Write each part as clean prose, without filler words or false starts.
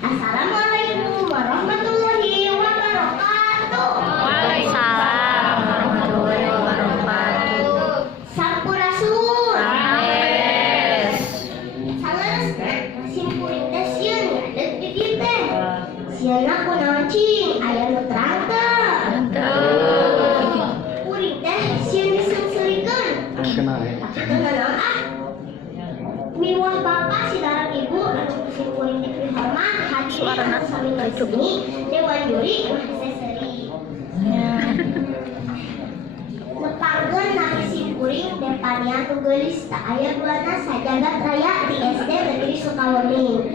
Assalamualaikum warahmatullahi wabarakatuh. Waalaikumsalam warahmatullahi wabarakatuh. Sampurasun. Yes. Salah simpuling teh sieun ngadeg di dieu teh. Sieuna kunaon cing aya nu terang teu. Kuring teh sieun diseungseurikeun. Tapi naon ah? Miwah bapak sidaran ibu anu simpuling teh hormat hadir anu sami ngasih Dewan Juri Mahasiswi. Nepangkeun nami simpuring depania tu geulis tak aya duana sajagat raya di SD Negeri Sukawening.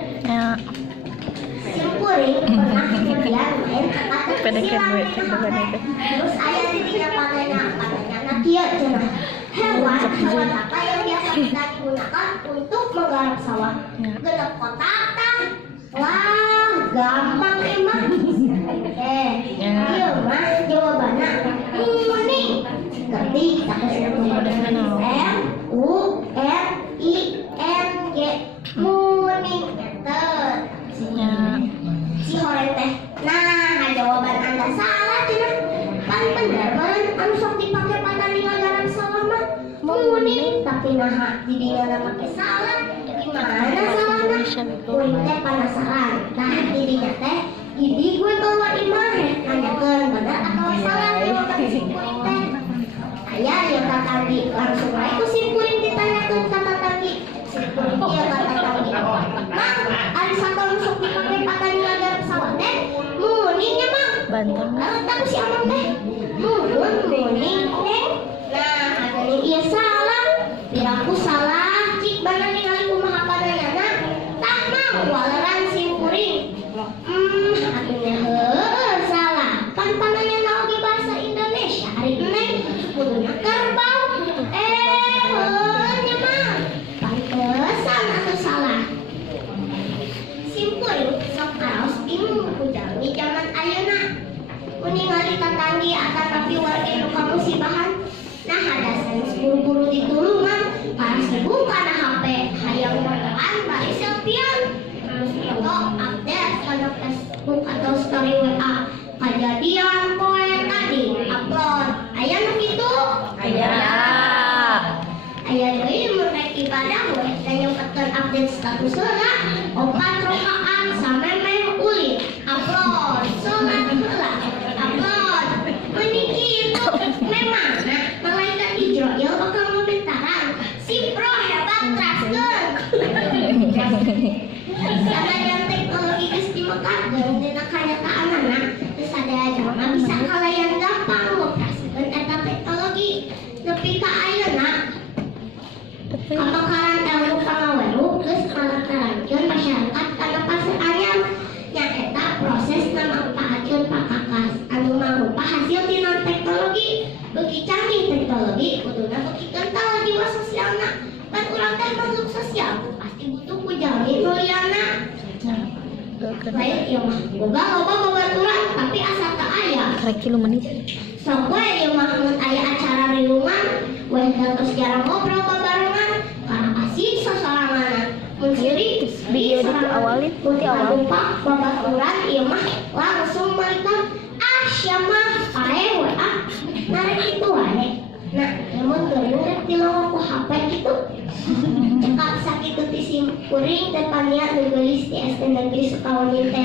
Simpuring pernah kemudian main ke kata silang. Terus aya di dinya panena kieu cenah. Hewan apa yang biasa kita gunakan untuk menggarap sawah? Genep kotak tah. Wah, gampang emang. Ieu mah jawabanna kuning. Ngerti? M-U-R-I-N-G kuning enter. Si horeng teh. Nah, jawaban Anda salah cenah. Pan bener anu sok dipake patani nggarap sawah mah kuning, tapi nah didinya make salah. Gimana salahna? Kuring teh penasaran. Nah, didinya teh jadi gue bawa imah nanyakeun bener atau salah jawaban si kuring teh. Aya yang tatanggi langsung wae ku si kuring ditanyakeun ka tatanggi. Si kuring ieu ka tatanggi. Mang, ari sakalung sok dipake patani nggarap sawah teh kuning nya Mang. Banten. Tahu si Amang teh. Kuning teh. Nah, anu ieu salah. Biraku salah cik bana ningali kumaha padayana. Tah Mang waleran sim kuring. Atunya heuh salah. Pan pananyana oge bahasa Indonesia. Ari neng kuduna kerbau. Heuh nya Mang. Pantesan atuh salah. Sim kuring sok karaos bingung ku jalmi zaman ayeuna. Ningali tatanggi akan tapi warga nu kamusibahan. Nah hadasan buru-buru ditulungan paras dibuka na HP hayang modelan bari selfiean terus foto update pada Facebook atau story WA kejadian poe tadi upload aya nu kitu aya deui mun rek ibadah we teh nyempetkeun update status heula 4 rakaat samemeh ulin upload salat heula upload meuning kitu memang malaikat Israel bakal ngomentaran si pro hebat traskeun sanajan teknologi geus dimekakeun dina kanyataanna geus sadayana bisa kalayan gampang ngoperasikeun eta teknologi nepi ka ayeuna kapakaran ilmu pangaweruh geus ngalaksarankeun masyarakat kana fase anyar nyaeta proses ngamanfaatkeun pakakas anu mangrupa hasil tina teknologi beuki canggih teknologi kuduna beuki kental jiwa sosialna kan urang teh makhluk sosial pasti butuh ku jalmi nu liana lain ieu mah boga loba babaturan tapi asa teu aya Karek 3 menit. sok we ieu mah mun aya acara riungan weh terus jarang ngobrol babarengan karena asik sasorangan mun siri Video diawalin di awal babaturan ieu mah langsung mereka sia mah pae we narek kitu wae. Nah, mun geuning rek tilawah ku HP kitu. Cekap sakitu ti sim kuring teh pania nu geulis di SD Negeri Sukawening teh.